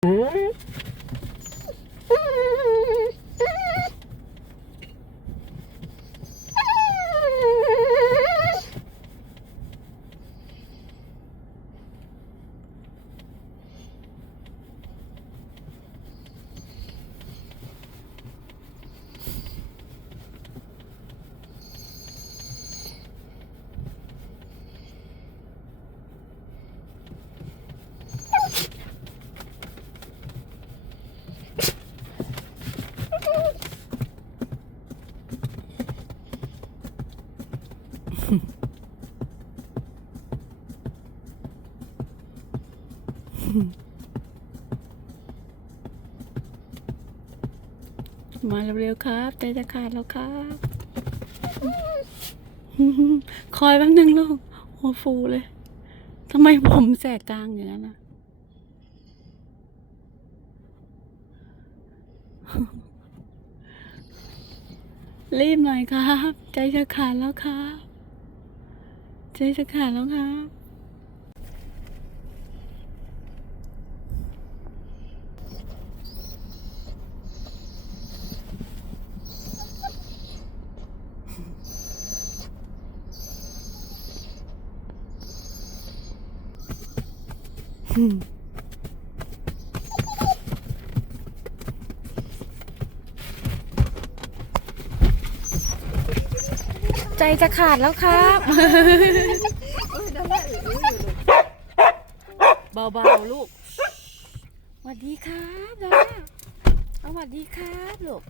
มาเร็วๆครับใจจะขาดแล้วครับคอยแป๊บนึงลูกหัวฟูเลยทำไมผมแสกกลางอย่างนั้นนะรีบหน่อยครับใจจะขาดแล้วครับใจจะขาดแล้วครับใจจะขาดแล้วครับเบาๆลูกสวัสดีครับนะสวัสดีครับลูก